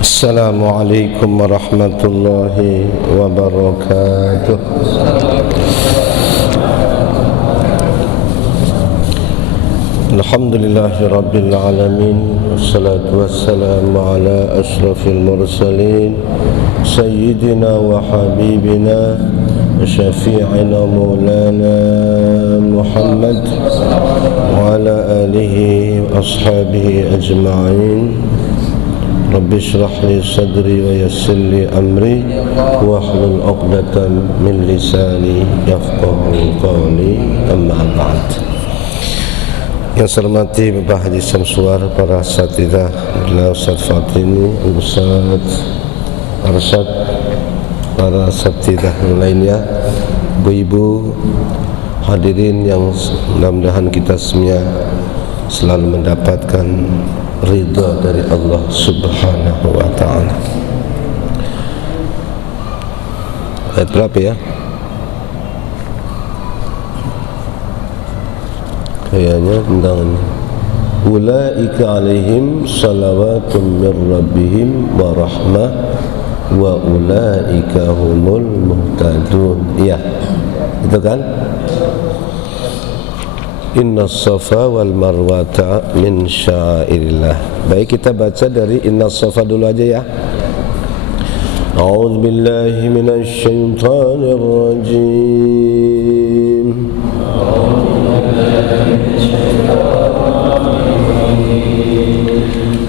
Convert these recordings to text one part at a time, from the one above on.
Assalamualaikum warahmatullahi wabarakatuh. Alhamdulillahi rabbil alamin, wassalatu wassalamu ala ashrafil mursalin, sayyidina wa habibina wa syafi'ina maulana Muhammad wa ala alihi wa ashabihi ajma'in. Rabbi shrah li sadri wa yassir li amri wahlul 'uqdatam min lisani yafqahu qawli, amma ba'd. Yang saya hormati Bapak Haji Samsuar, para asatidzah, Ustaz Fatini, Ustaz Arsyad, para asatidzah lainnya, ibu-ibu, hadirin yang mudah-mudahan kita semua selalu mendapatkan ridha dari Allah Subhanahu wa ta'ala. Ayat berapa ya? Kayaknya tentang ini. Ulaika alaihim salawatun min rabbihim wa rahmah wa ulaika humul muhtadun. Iya, itu kan? Inna safa wal marwata min sya'airillah. Baik, kita baca dari inna safa dulu aja ya. A'udzu billahi minasy syaithanir rajim.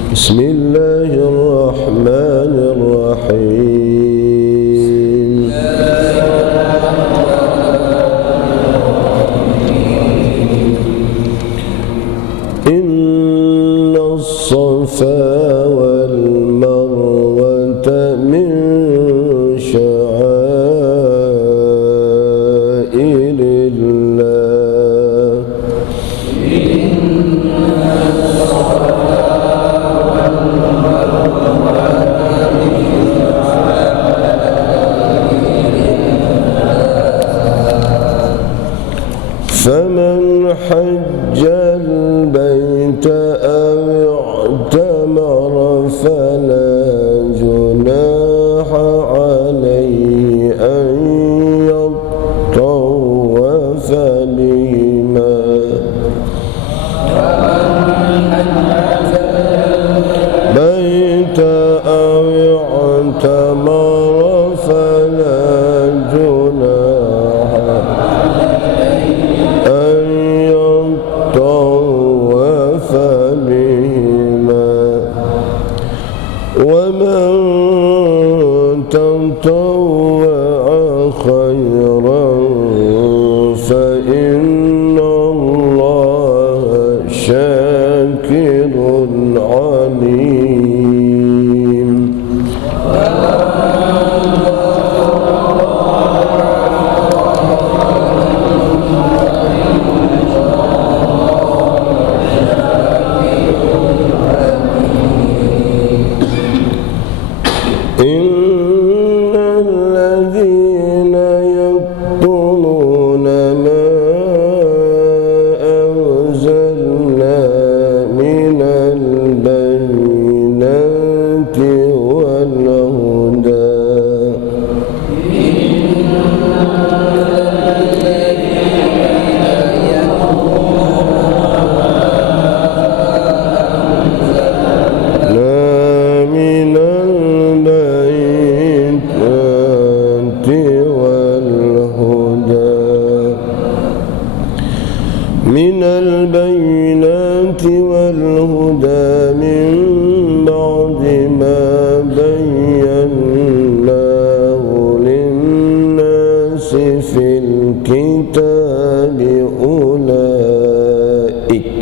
Bismillahirrahmanirrahim. الصفا والمروة من شعائر الله. فمن حج البيت أو اعتمر فلا جناح عليه أن يطوف بهما. بيت أو اعتمر فلا جناح أن يطوف بهما، ومن تطوع خيرا فإن الله شاكر عليم. إن الذين يكتمون ما أنزلنا من البينات والهدى من البينات والهدى من بعد ما بيناه للناس في الكتاب أولئك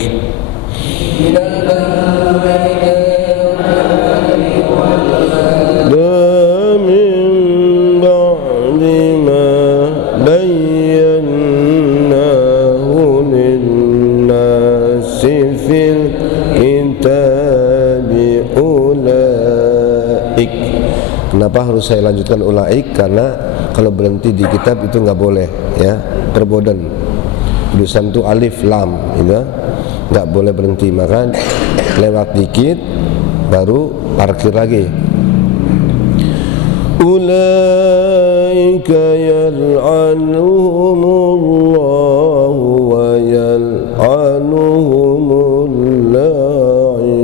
Kenapa harus saya lanjutkan ulaik? Karena kalau berhenti di kitab itu nggak boleh, ya, perbodan. Tulisan itu alif lam, gitu, nggak boleh berhenti. Maka lewat dikit, baru parkir lagi. أولئك يلعنهم الله ويلعنهم اللاعنون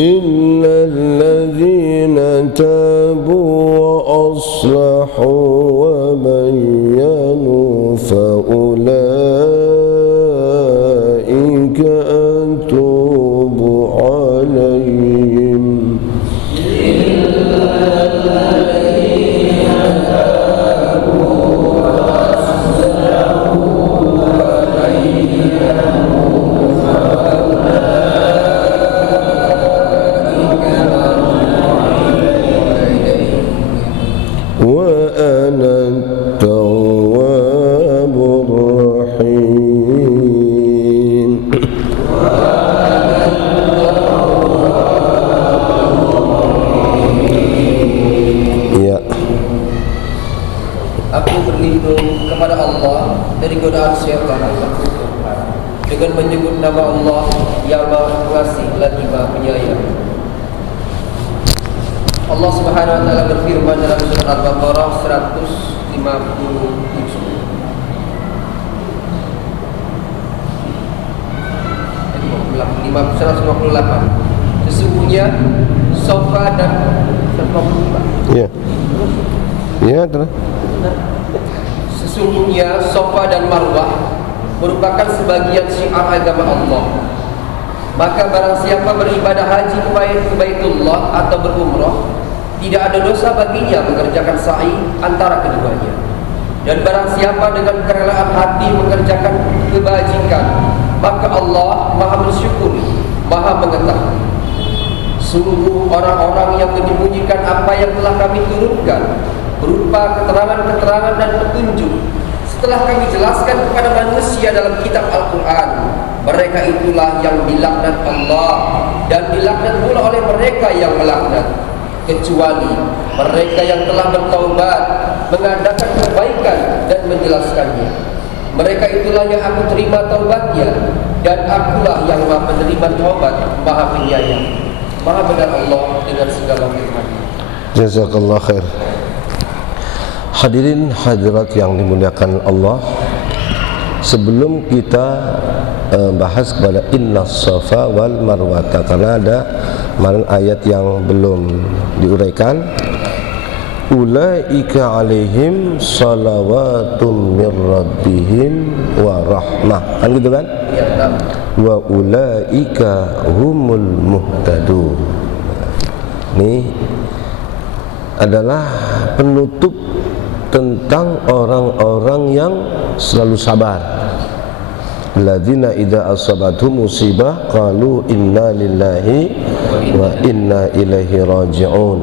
إلا الذين تابوا وأصلحوا وبينوا فأولئك أتوب عليهم وأنا التواب الرحيم. Ya. Aku berlindung kepada Allah dari godaan syaitan dengan menyebut nama Allah yang Maha Pengasih lagi Maha Penyayang. Allah Subhanahu wa taala berfirman dalam surat Al-Baqarah 157. 158. Sesungguhnya Safa dan 155. Ya. Ya, terus. Sesungguhnya Safa dan Marwah merupakan sebagian syiar agama Allah. Maka barang siapa beribadah haji ke Baitullah atau berumrah, tidak ada dosa baginya mengerjakan sa'i antara keduanya. Dan barang siapa dengan kerelaan hati mengerjakan kebajikan, maka Allah Maha mensyukuri, Maha mengetahui. Sungguh orang-orang yang menyembunyikan apa yang telah kami turunkan berupa keterangan-keterangan dan petunjuk setelah kami jelaskan kepada manusia dalam kitab Al-Quran, mereka itulah yang dilaknat Allah dan dilaknat pula oleh mereka yang melaknat, kecuali mereka yang telah bertaubat, mengadakan kebaikan dan menjelaskannya. Mereka itulah yang aku terima taubatnya, dan akulah yang Maha menerima taubat, Maha Penyayang. Maha benar Allah dengan segala firman. Jazakallah khair. Hadirin hadirat yang dimuliakan Allah, sebelum kita bahas kepada inna safa wal marwata, karena ada kemarin ayat yang belum diuraikan, ulaika alaihim salawatum mir rabbihim wa rahmah, kan gitu kan? Wa ulaika humul muhtadun. Ini adalah penutup tentang orang-orang yang selalu sabar. Alladzina idza asabathum musibah qalu inna lillahi wa inna ilaihi raji'un.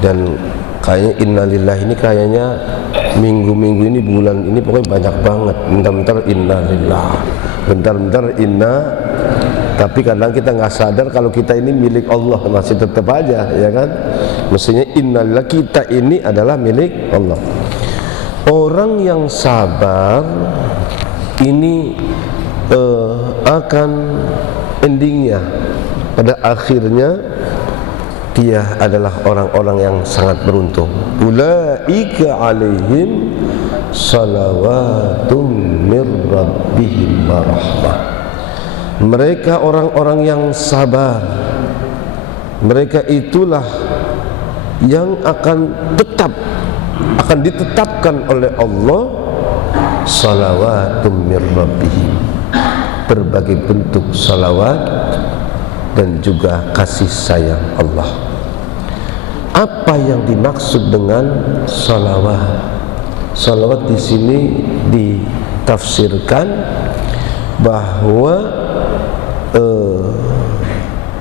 Dan kayaknya inna lillahi ini kayaknya minggu-minggu ini, bulan ini pokoknya banyak banget. Bentar-bentar inna lillah, bentar-bentar inna. Tapi kadang kita nggak sadar kalau kita ini milik Allah, masih tetap aja, ya kan? Mestinya innalillah, kita ini adalah milik Allah. Orang yang sabar ini akan endingnya, pada akhirnya dia adalah orang-orang yang sangat beruntung. Ulaika alaihim salawatum mir rabbihim wa rahmah. Mereka orang-orang yang sabar, mereka itulah yang akan ditetapkan oleh Allah salawatum mir rabbihim, berbagai bentuk salawat dan juga kasih sayang Allah. Apa yang dimaksud dengan salawat? Salawat di sini ditafsirkan bahwa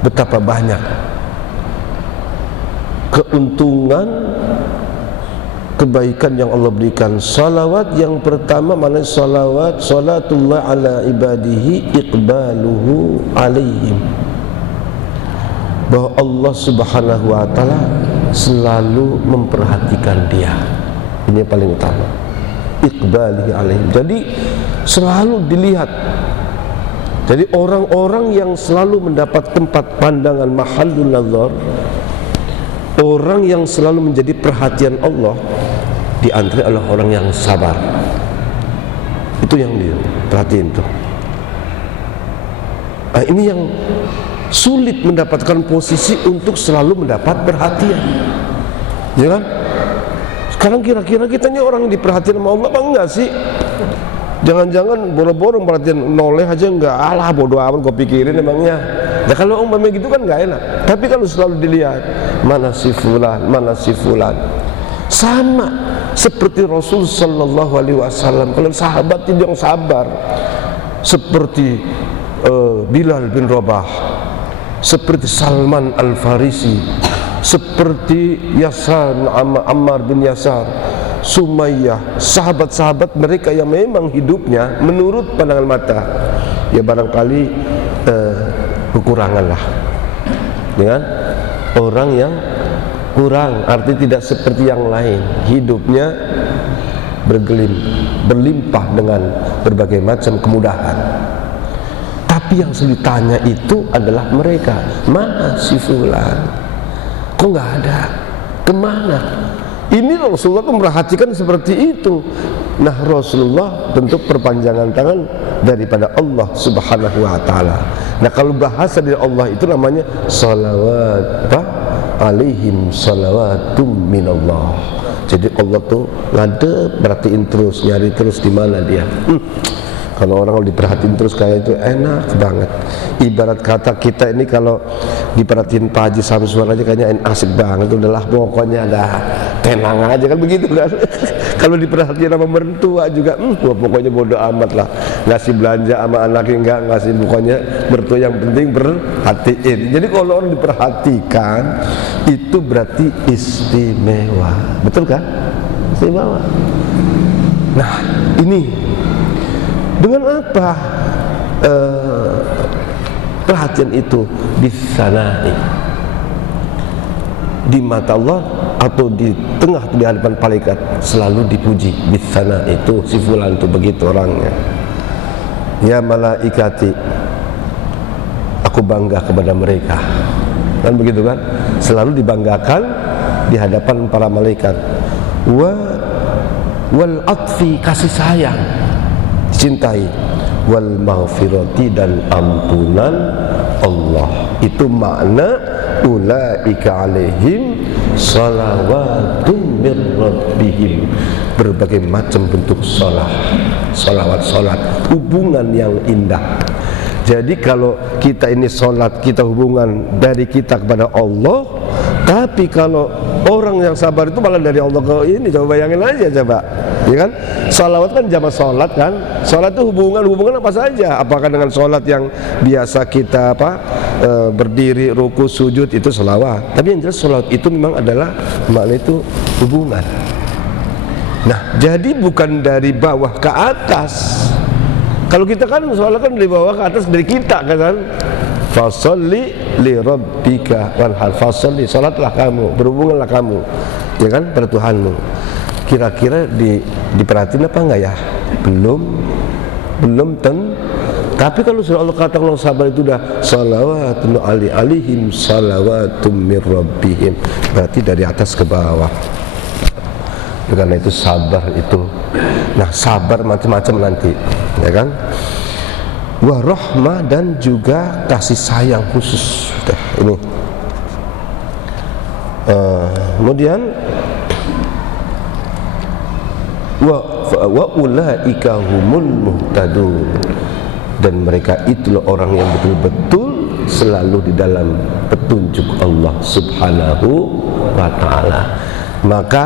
betapa banyak keuntungan, kebaikan yang Allah berikan. Salawat yang pertama mana? Salawat, salatullah ala ibadihi iqbaluhu alaihim, bahwa Allah subhanahu wa ta'ala selalu memperhatikan dia. Ini yang paling utama. Iqbalihi alaihim. Jadi selalu dilihat. Jadi orang-orang yang selalu mendapat tempat pandangan mahallun nazar, orang yang selalu menjadi perhatian Allah, di antara adalah orang yang sabar. Itu yang dia perhatiin tuh. Nah, ini yang sulit mendapatkan posisi untuk selalu mendapat perhatian, ya kan? Sekarang kira-kira kita ini orang yang diperhatikan sama Allah apa enggak sih? Jangan-jangan boro-boro perhatian noleh aja enggak, alah bodo amat kau pikirin emangnya. Nah kalau umpamanya gitu kan enggak enak. Tapi kalau selalu dilihat mana si fulan, mana si fulan, sama seperti Rasul sallallahu alaihi wasallam. Kalau sahabat itu yang sabar, seperti Bilal bin Rabah, seperti Salman Al-Farisi, seperti Yasar Ammar bin Yasar, Sumayyah, sahabat-sahabat mereka yang memang hidupnya menurut pandangan mata ya barangkali kekurangan lah, ya kan? Orang yang kurang, arti tidak seperti yang lain, hidupnya berlimpah dengan berbagai macam kemudahan. Tapi yang selalu ditanya itu adalah mereka, mana si fulan? Kok nggak ada? Kemana? Ini Rasulullah itu memperhatikan seperti itu. Nah Rasulullah bentuk perpanjangan tangan daripada Allah Subhanahu wa ta'ala. Nah kalau bahasa dari Allah itu namanya salawat alaihim salawatum minallah. Jadi Allah tuh ngadep, perhatiin terus, nyari terus di mana dia. Kalau orang diperhatiin terus kayak itu enak banget. Ibarat kata kita ini kalau diperhatiin Pak Haji Samsul aja kayaknya asik banget. Udahlah pokoknya dah tenang aja kan begitu kan. Kalau diperhatiin sama mertua juga, pokoknya bodo amat lah. Ngasih belanja sama anaknya enggak, ngasih pokoknya mertua yang penting perhatiin. Jadi kalau orang diperhatikan itu berarti istimewa, betul kan? Istimewa. Nah ini dengan apa perhatian itu disanai di mata Allah atau di tengah di hadapan malaikat selalu dipuji bisana itu si fulan itu begitu orangnya. Ya malaikati, aku bangga kepada mereka, kan begitu kan, selalu dibanggakan di hadapan para malaikat. Wal atfi, kasih sayang, cintai, wal maghfirati, dan ampunan Allah. Itu makna ulaika alaihim salawatun mir rabbihim. Berbagai macam bentuk salawat, hubungan yang indah. Jadi kalau kita ini sholat, kita hubungan dari kita kepada Allah. Tapi kalau orang yang sabar itu malah dari Allah ke ini, coba bayangin aja coba, ya kan? Salawat kan jamaah sholat kan? Sholat itu hubungan apa saja? Apakah dengan sholat yang biasa kita berdiri, ruku, sujud itu salawat. Tapi yang jelas sholat itu memang adalah makna itu hubungan. Nah, jadi bukan dari bawah ke atas. Kalau kita kan sholat kan dari bawah ke atas, dari kita kan? Fasolli li rabbika wanhar, fasolli, salatlah kamu, berhubunganlah kamu, ya kan, pada Tuhanmu. Kira-kira diperhatiin apa enggak ya? Belum tapi kalau surah Allah kata Allah sabar itu udah salawatun alaihim salawatum mir rabbihim, berarti dari atas ke bawah. Karena itu sabar itu. Nah, sabar macam-macam nanti, ya kan? Warahmah, dan juga kasih sayang khusus. Ini kemudian wa ulaika humul muhtadun, dan mereka itulah orang yang betul-betul selalu di dalam petunjuk Allah Subhanahu wa ta'ala. Maka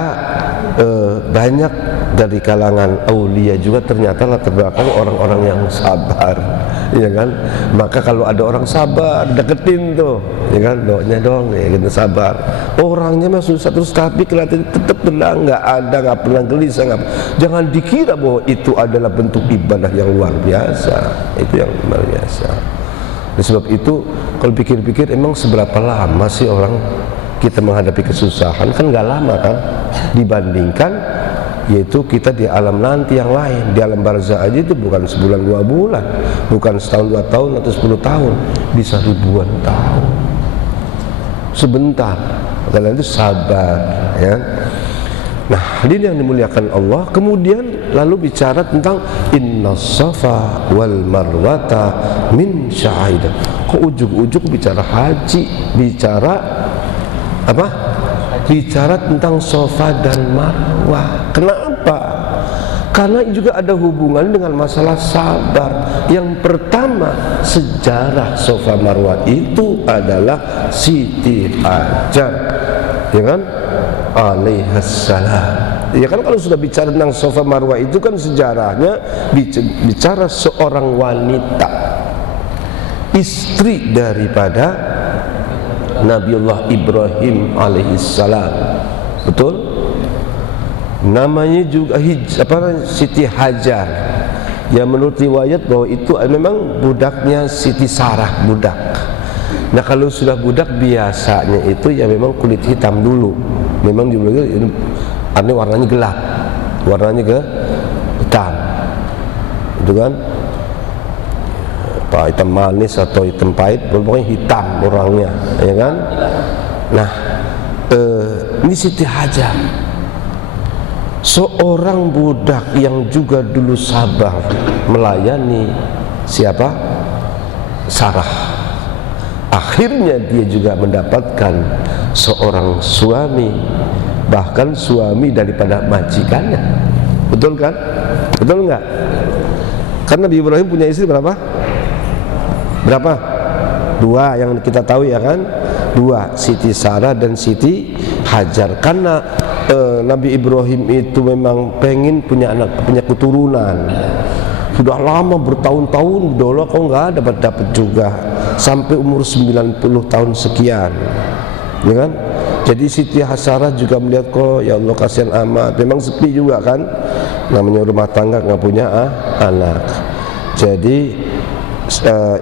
banyak dari kalangan aulia juga ternyata latar belakang orang-orang yang sabar, ya kan? Maka kalau ada orang sabar, deketin tuh, ya kan? Doanya dong, ya kita sabar. Orangnya mah susah terus, tapi kelihatannya tetap tenang, nggak pernah gelisah, jangan dikira bahwa itu adalah bentuk ibadah yang luar biasa. Itu yang luar biasa. Oleh sebab itu, kalau pikir-pikir, emang seberapa lama sih orang kita menghadapi kesusahan kan nggak lama kan, dibandingkan yaitu kita di alam nanti yang lain. Di alam barzah aja itu bukan sebulan 2 bulan, bukan setahun 2 tahun atau 10 tahun, bisa ribuan tahun. Sebentar, kalian itu sabar ya. Nah, ini yang dimuliakan Allah. Kemudian lalu bicara tentang innas safa wal marwata min sya'airillah. Kok ujug-ujug bicara haji, bicara apa? Bicara tentang Safa dan Marwah. Kenapa? Karena juga ada hubungan dengan masalah sabar. Yang pertama, sejarah Safa Marwah itu adalah Siti Hajar, ya kan? Alaihassalam. Ya kan, kalau sudah bicara tentang Safa Marwah itu kan sejarahnya bicara seorang wanita, istri daripada Nabiullah Ibrahim alaihissalam. Betul? Namanya juga Siti Hajar. Ya, menurut riwayat bahwa itu memang budaknya Siti Sarah, budak. Nah, kalau sudah budak biasanya itu ya memang kulit hitam dulu. Memang dulu ini artinya warnanya gelap, warnanya hitam, itu kan, apa hitam manis atau hitam pahit, pokoknya hitam orangnya, ya kan. Nah, ini Siti Hajar, seorang budak yang juga dulu sabar melayani siapa? Sarah. Akhirnya dia juga mendapatkan seorang suami, bahkan suami daripada majikannya. Betul kan? Betul enggak? Karena Nabi Ibrahim punya istri berapa? Berapa? 2 yang kita tahu ya kan? 2, Siti Sarah dan Siti Hajar. Karena Nabi Ibrahim itu memang pengen punya anak, punya keturunan. Sudah lama, bertahun-tahun dulu kok nggak dapat juga, sampai umur 90 tahun sekian, ya kan? Jadi Siti Hajarah juga melihat, kok ya Allah kasihan amat, memang sepi juga kan, namanya rumah tangga nggak punya anak. Jadi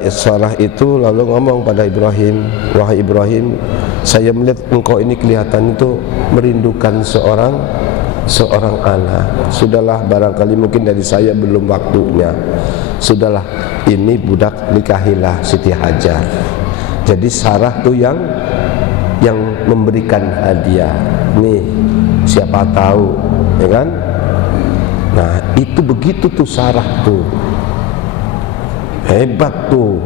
Sarah itu lalu ngomong pada Ibrahim, wahai Ibrahim, saya melihat engkau ini kelihatan itu merindukan seorang anak. Sudahlah, barangkali mungkin dari saya belum waktunya. Sudahlah, ini budak nikahilah Siti Hajar. Jadi Sarah tuh yang memberikan hadiah. Nih, siapa tahu, ya kan? Nah, itu begitu tuh Sarah tuh. Hebat tuh.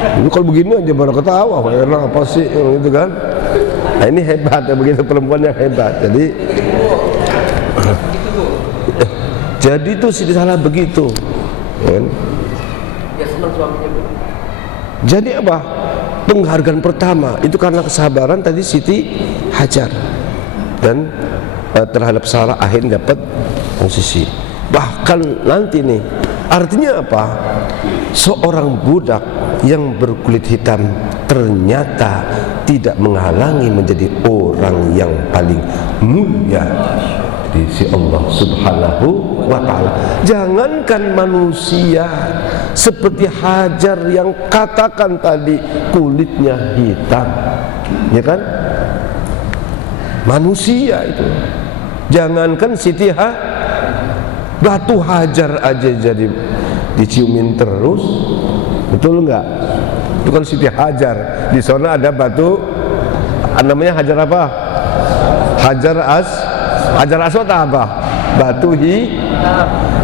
Ini kalau begini aja baru ketawa, enak apa sih gitu kan? Nah, ini hebat ya, begitu perempuan yang hebat. Jadi itu Siti Sarah begitu, kan? Jadi apa? Penghargaan pertama itu karena kesabaran tadi Siti Hajar, dan terhadap Sarah akhirnya dapat posisi. Bahkan nanti nih, artinya apa? Seorang budak yang berkulit hitam ternyata tidak menghalangi menjadi orang yang paling mulia di sisi Allah Subhanahu wa ta'ala. Jangankan manusia seperti Hajar yang katakan tadi kulitnya hitam, ya kan? Manusia itu. Jangankan Siti Batu Hajar aja jadi diciumin terus. Betul enggak? Itu kan Siti Hajar. Di sana ada batu, namanya Hajar apa? Hajar Aswad apa? Batu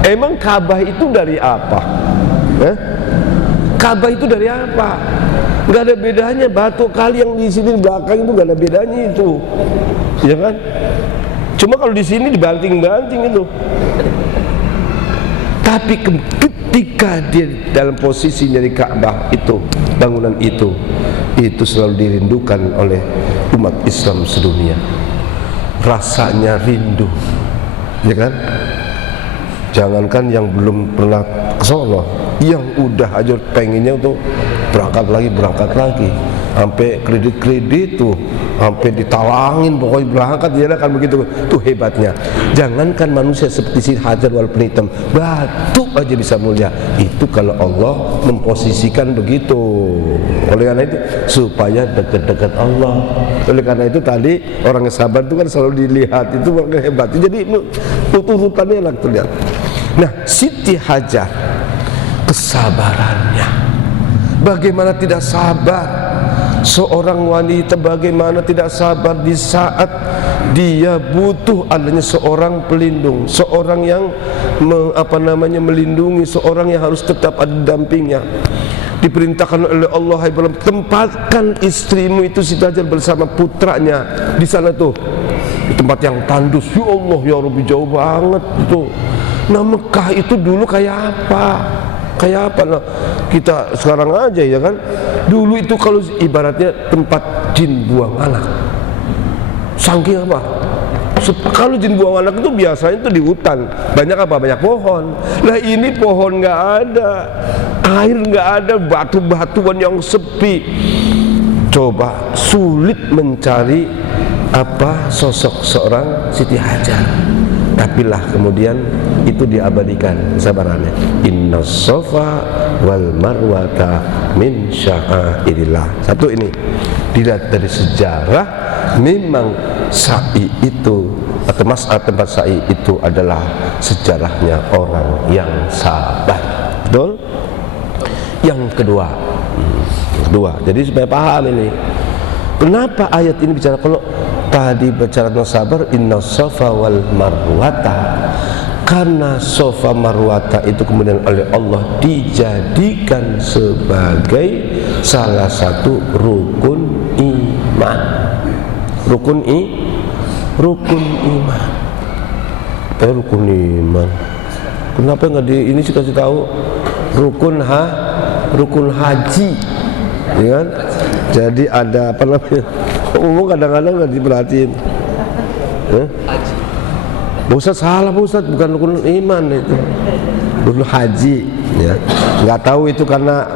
Emang Ka'bah itu dari apa? Ka'bah itu dari apa? Enggak ada bedanya. Batu kali yang di sini di belakang itu enggak ada bedanya itu, ya kan? Cuma kalau di sini dibanting-banting itu. Tapi ketika dia dalam posisi dari Ka'bah itu, bangunan itu selalu dirindukan oleh umat Islam sedunia. Rasanya rindu, ya kan? Jangankan yang belum pernah ke Solo, yang udah aja pengennya tuh berangkat lagi, sampai kredit tuh, sampai ditalangin pokoknya berangkat, dia kan begitu. Tuh hebatnya. Jangankan manusia seperti si Hajar walaupun hitam, batu aja bisa mulia. Itu kalau Allah memposisikan begitu. Oleh karena itu supaya dekat-dekat Allah. Oleh karena itu tadi orang yang sabar itu kan selalu dilihat, itu makanya hebat. Jadi urutannya enak terlihat. Nah, Siti Hajar kesabarannya, bagaimana tidak sabar seorang wanita, bagaimana tidak sabar di saat dia butuh adanya seorang pelindung, seorang yang melindungi, seorang yang harus tetap ada dampingnya. Diperintahkan oleh Allah, hai Ibrahim, tempatkan istrimu itu Siti Hajar bersama putranya di sana tuh, di tempat yang tandus. Ya Allah, ya Rabbi, jauh banget itu. Nah, Mekah itu dulu kayak apa? Kayak apa? Nah, kita sekarang aja ya kan. Dulu itu kalau ibaratnya tempat jin buang anak. Saking apa? Kalau jin buang anak itu biasanya itu di hutan. Banyak apa? Banyak pohon. Nah, ini pohon nggak ada, air nggak ada, batu-batuan yang sepi. Coba sulit mencari apa sosok seorang Siti Hajar. Tapi lah kemudian itu diabadikan kesabarannya. Inna Safa wal Marwata min sya'airillah. Satu ini dilihat dari sejarah, memang sa'i itu atau mas'ah tempat sa'i itu adalah sejarahnya orang yang sabar. Betul? Yang kedua, jadi supaya paham ini, kenapa ayat ini bicara, kalau tadi bicara tentang sabar, inna safa wal marwata, karena sofa marwata itu kemudian oleh Allah dijadikan sebagai salah satu rukun iman. Rukun iman. Rukun iman. Kenapa nggak di ini sih kasih tahu rukun haji, ya kan? Jadi ada apa namanya? Umum kadang-kadang nggak diperhatiin. Ustaz salah, Ustaz, bukan rukun iman itu, rukun haji, ya. Nggak tahu itu karena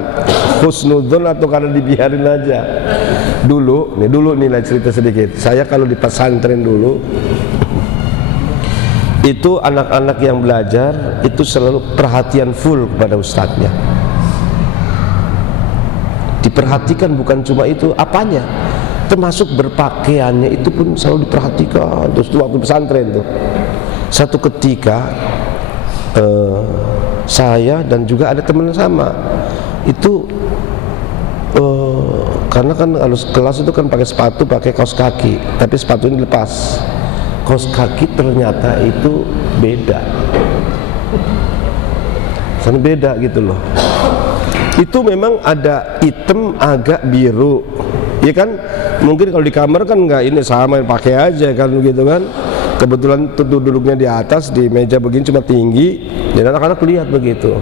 husnudzon atau karena dibiarin aja. Dulu nih cerita sedikit. Saya kalau di pesantren dulu, itu anak-anak yang belajar itu selalu perhatian full kepada ustadznya. Diperhatikan bukan cuma itu, apanya, termasuk berpakaiannya itu pun selalu diperhatikan. Terus waktu pesantren tuh, satu ketika saya dan juga ada teman sama itu karena kan harus kelas itu kan pakai sepatu, pakai kaos kaki, tapi sepatu ini lepas. Kaos kaki ternyata itu beda, sana beda gitu loh. Itu memang ada hitam agak biru, ya kan? Mungkin kalau di kamar kan nggak ini, sama pakai aja kan gitu kan. Kebetulan duduknya di atas, di meja begini cuma tinggi, dan anak-anak lihat begitu.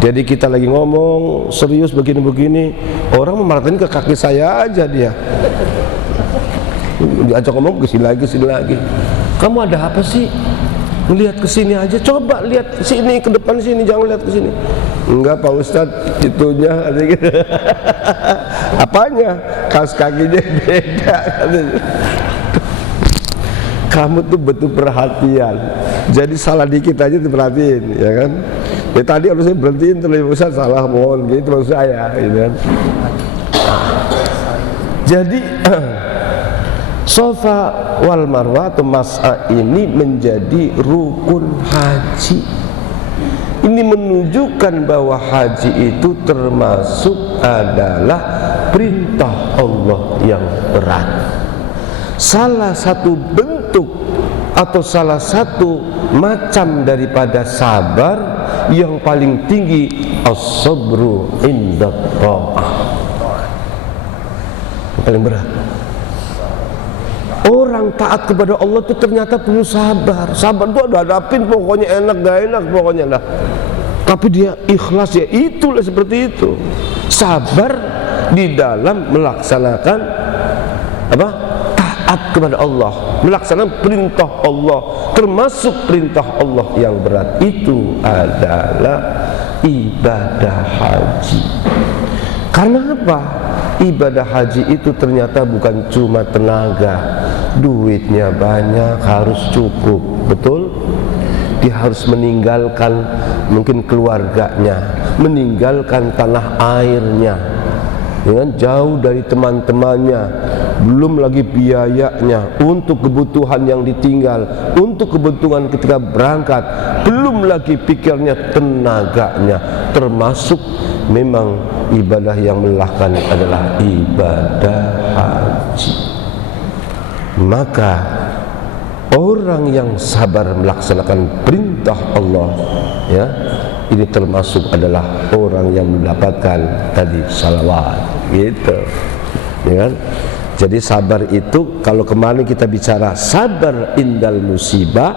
Jadi kita lagi ngomong serius begini-begini, orang memarahin ke kaki saya aja dia. Diajak ngomong ke sini lagi. Kamu ada apa sih? Lihat ke sini aja, coba lihat ke sini, ke depan sini, jangan lihat ke sini. Enggak Pak Ustadz, itunya gitu. Apanya? Kaos kakinya beda. Kamu tuh betul perhatian. Jadi salah dikit aja diperhatiin, ya kan? Ya tadi harusnya berhentiin terus, Ustadz salah, mohon gitu maksud saya, gitu kan? Jadi Safa wal Marwah atau mas'ah ini menjadi rukun haji. Ini menunjukkan bahwa haji itu termasuk adalah perintah Allah yang berat. Salah satu bentuk atau salah satu macam daripada sabar yang paling tinggi, as-sabru inda ta'ah, yang paling berat. Orang taat kepada Allah itu ternyata perlu sabar. Sabar itu ada hadapin, pokoknya enak gak enak pokoknya lah. Tapi dia ikhlas, ya itulah seperti itu. Sabar di dalam melaksanakan apa? Taat kepada Allah, melaksanakan perintah Allah, termasuk perintah Allah yang berat itu adalah ibadah haji. Karena apa? Ibadah haji itu ternyata bukan cuma tenaga, duitnya banyak, harus cukup, betul? Dia harus meninggalkan mungkin keluarganya, meninggalkan tanah airnya, dengan jauh dari teman-temannya, belum lagi biayanya untuk kebutuhan yang ditinggal, untuk kebutuhan ketika berangkat, belum lagi pikirnya, tenaganya, termasuk memang ibadah yang melelahkan adalah ibadah haji. Maka orang yang sabar melaksanakan perintah Allah, ya, ini termasuk adalah orang yang mendapatkan tadi salawat, gitu, ya kan? Jadi sabar itu, kalau kemarin kita bicara sabar indal musibah,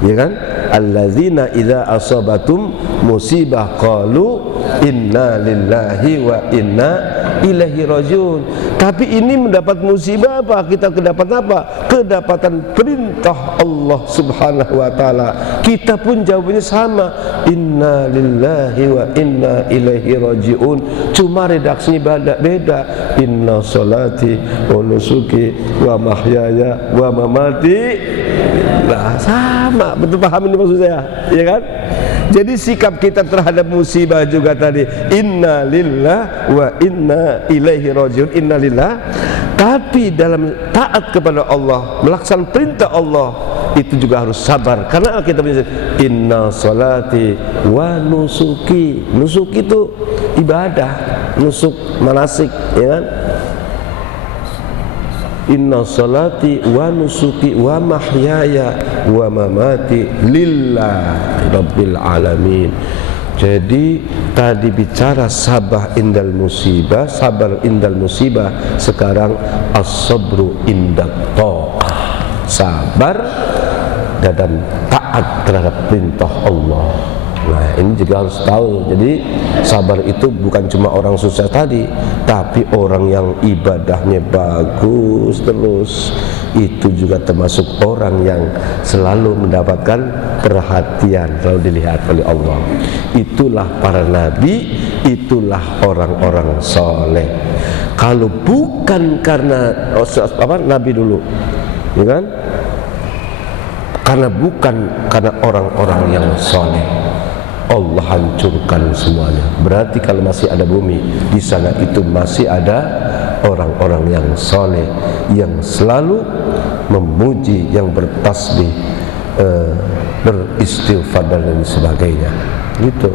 ya kan? Alladzina idza asabatum musibah qalu inna lillahi wa inna ilaihi rajiun. Tapi ini mendapat musibah apa? Kita kedapat apa? Kedapatan perintah Allah Subhanahu wa taala. Kita pun jawabannya sama, inna lillahi wa inna ilaihi rajiun. Cuma redaksinya beda. Inna salati wa nusuki wa mahyaya wa mamati. Nah, sama, betul paham ini maksud saya, ya kan? Jadi sikap kita terhadap musibah juga tadi, inna lillah wa inna ilaihi rajiun, inna lillah. Tapi dalam taat kepada Allah, melaksanakan perintah Allah, itu juga harus sabar. Karena kita bisa inna salati wa nusuki. Nusuk itu ibadah, nusuk manasik, ya kan? Inna salati wa nusuki wa mahyaya wa mamati lillahi rabbil alamin. Jadi tadi bicara sabar indal musibah, sabar indal musibah. Sekarang as-sabru indat ta'ah, sabar dalam taat terhadap perintah Allah. Nah, ini juga harus tahu. Jadi sabar itu bukan cuma orang susah tadi, tapi orang yang ibadahnya bagus terus, itu juga termasuk orang yang selalu mendapatkan perhatian, selalu dilihat oleh Allah. Itulah para nabi, itulah orang-orang soleh. Kalau bukan karena nabi dulu, ya kan? Karena bukan karena orang-orang yang soleh, Allah hancurkan semuanya. Berarti kalau masih ada bumi, di sana itu masih ada orang-orang yang soleh, yang selalu memuji, yang bertasbih, beristighfar dan lain sebagainya. Gitu.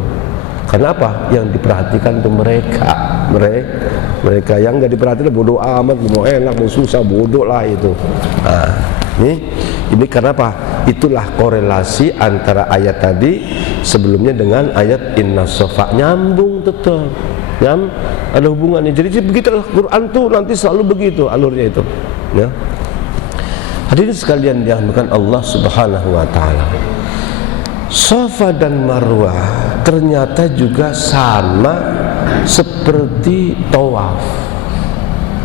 Kenapa? Yang diperhatikan itu mereka yang nggak diperhatikan bodoh amat, mau enak, mau susah, bodoh lah itu. Nah, ini kenapa? Itulah korelasi antara ayat tadi sebelumnya dengan ayat inna safa, nyambung tetap, ada hubungannya. Jadi begitulah Quran tuh nanti selalu begitu alurnya itu, ya. Hadirin sekalian dirahmati Allah Subhanahu wa taala. Safa dan Marwah ternyata juga sama seperti tawaf.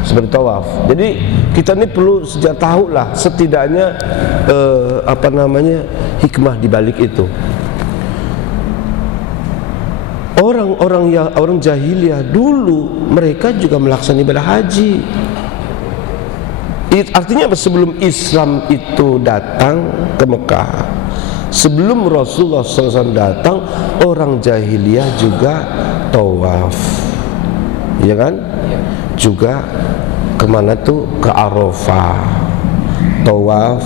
Seperti tawaf. Jadi kita ini perlu tahu lah setidaknya hikmah di balik itu. Orang jahiliyah dulu mereka juga melaksanakan ibadah haji. Artinya sebelum Islam itu datang ke Mekah, sebelum Rasulullah SAW datang, orang jahiliyah juga tawaf, ya kan? Juga kemana tuh? Ke Arafah, tawaf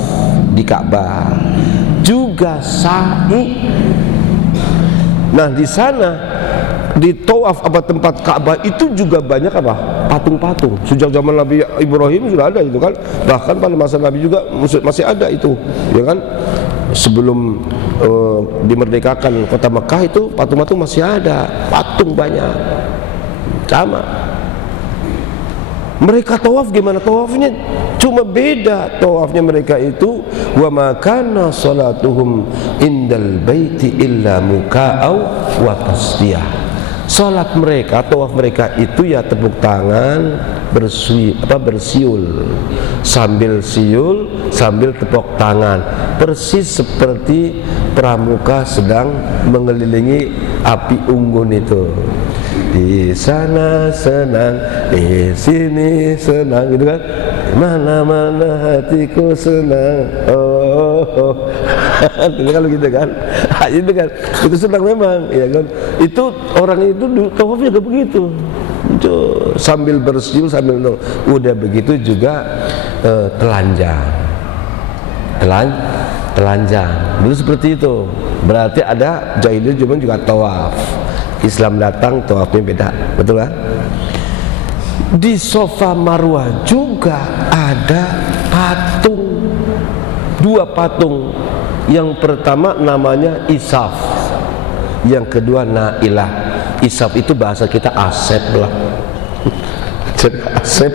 di Ka'bah, juga sa'i. Nah di sana di tawaf tempat Ka'bah itu juga banyak patung-patung. Sejak zaman Nabi Ibrahim sudah ada itu kan. Bahkan pada masa Nabi juga masih ada itu, ya kan? Sebelum dimerdekakan kota Mekah itu patung-patung masih ada, patung banyak. Sama. Mereka tawaf gimana tawafnya? Cuma beda tawafnya mereka itu, wa ma kana salatuhum indal baiti illa muka'au wa tasbiyah. Salat mereka, tawaf mereka itu ya tepuk tangan, bersiul, sambil siul, sambil tepuk tangan, persis seperti pramuka sedang mengelilingi api unggun itu. Di sana senang, di sini senang, gitu kan? Mana-mana hatiku senang. Oh. Itu kalau gitu kan, itu kan, itu senang memang, ya kan? Itu orang itu tawafnya juga begitu. sambil bersenyum sambil udah begitu juga telanjang. Telanjang dulu seperti itu. Berarti ada jahiliyah cuma juga tawaf. Islam datang tawafnya beda, betul kan? Di Safa Marwah juga ada patung, 2 patung. Yang pertama namanya Isaf, yang kedua Nailah. Isaf itu bahasa kita Asep lah. Jadi Asep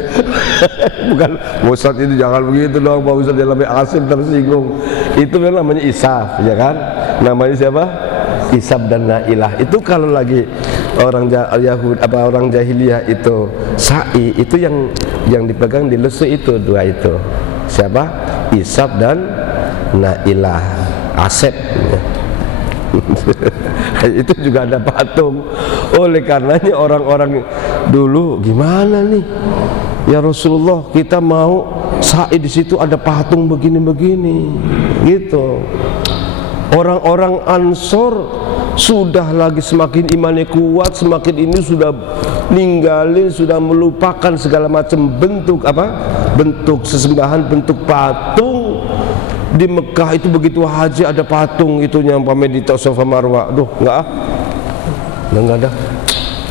bukan Ustaz itu jangan begitu dong, Pak Ustaz dalam Asep tersinggung. Itu memang namanya Isaf, ya kan? Namanya siapa? Isaf dan Nailah. Itu kalau lagi orang Yahudi orang jahiliyah itu sa'i, itu yang dipegang di lesu itu 2 itu. Siapa? Isaf dan Nailah. Asep. Itu juga ada patung. Oleh karenanya orang-orang dulu gimana nih? Ya Rasulullah, kita mau sa'i di situ ada patung begini-begini, gitu. Orang-orang Ansor sudah lagi semakin imannya kuat, semakin ini sudah ninggalin, sudah melupakan segala macam bentuk bentuk sesembahan, bentuk patung. Di Mekah itu begitu haji ada patung itunya yang pamer di Safa Marwah. Aduh, enggak ada.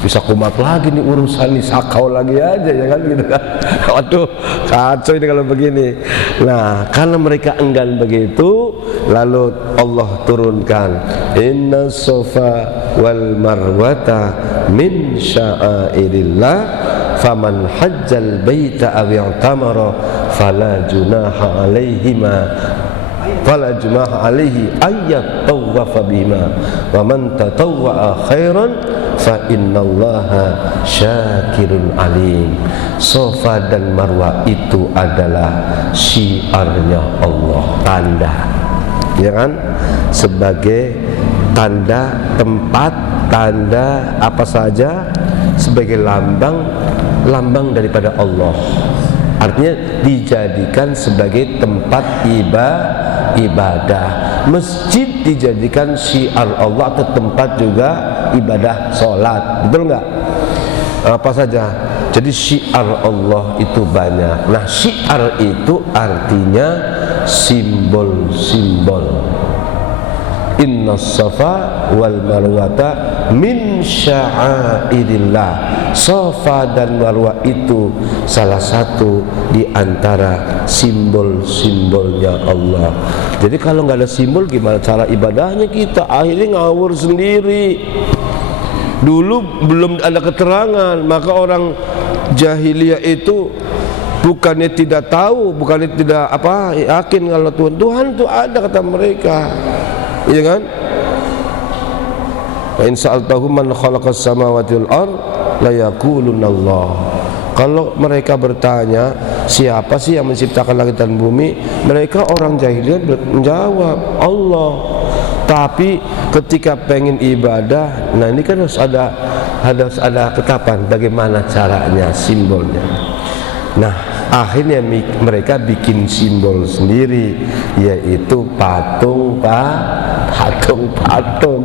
Bisa kumat lagi nih urusan nih, sakau lagi aja ya kan gitu kan. Waduh, kacau ini kalau begini. Nah, karena mereka enggan begitu, lalu Allah turunkan Inna Safa wal Marwata min sya'airillah faman hajjal baita aw i'tamara fala junaha alaihi ayyat tawafa bima wa man tatawwa'a khairan fa innallaha syakirun alim. Safa dan Marwah itu adalah syiarnya Allah, tanda, ya kan? Sebagai tanda tempat, tanda apa saja, sebagai lambang daripada Allah. Artinya dijadikan sebagai tempat ibadah. Masjid dijadikan syiar Allah atau tempat juga ibadah sholat, betul nggak? Apa saja. Jadi syiar Allah itu banyak. Nah, syiar itu artinya simbol-simbol. Inna Safa wal Marwata min sya'airillah. Safa dan Marwah itu salah satu di antara simbol-simbolnya Allah. Jadi kalau nggak ada simbol gimana cara ibadahnya kita? Akhirnya ngawur sendiri. Dulu belum ada keterangan, maka orang jahiliyah itu bukannya tidak tahu, bukannya tidak yakin kalau Tuhan itu ada, kata mereka. Iya kan? Wa in sa'altahum man khalaqas samawati wal ard la yaquluna Allah. Kalau mereka bertanya siapa sih yang menciptakan langit dan bumi, mereka orang jahiliyah menjawab Allah. Tapi ketika pengen ibadah, nah ini kan harus ada ketetapan bagaimana caranya, simbolnya. Nah, akhirnya mereka bikin simbol sendiri, yaitu patung.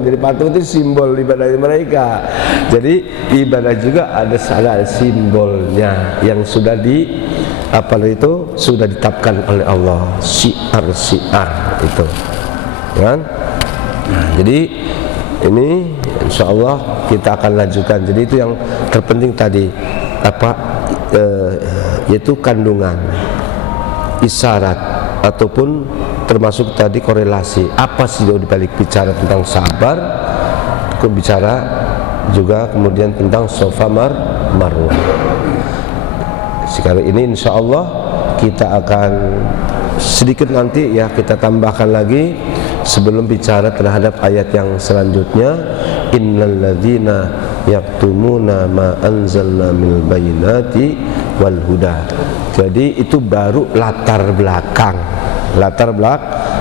Jadi patung itu simbol ibadah mereka. Jadi ibadah juga ada simbolnya yang sudah sudah ditetapkan oleh Allah, syiar itu, kan? Nah, jadi ini insya Allah kita akan lanjutkan. Jadi itu yang terpenting tadi yaitu kandungan, isyarat ataupun termasuk tadi korelasi. Apa sih di balik bicara tentang sabar, bicara juga kemudian tentang Safa Marwah. Sekarang ini insya Allah kita akan sedikit nanti ya kita tambahkan lagi sebelum bicara terhadap ayat yang selanjutnya. Innalladzina yaktumuna ma anzalna minal bayyinati wal huda. Jadi itu baru latar belakang.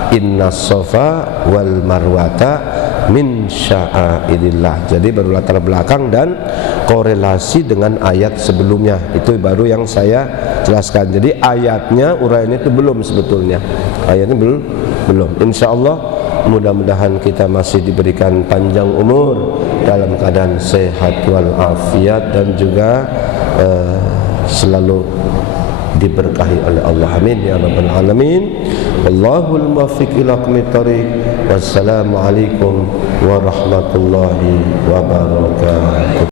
Inna Safa wal Marwata min sya'airillah. Jadi baru latar belakang dan korelasi dengan ayat sebelumnya. Itu baru yang saya jelaskan. Jadi ayatnya uraiannya itu belum sebetulnya. Ayatnya belum. Insya Allah mudah-mudahan kita masih diberikan panjang umur dalam keadaan sehat walafiat dan juga selalu diberkahi oleh Allah. Amin ya rabbal alamin. Wallahul muwaffiq ila aqwamit thoriq. Wassalamu alaikum warahmatullahi wabarakatuh.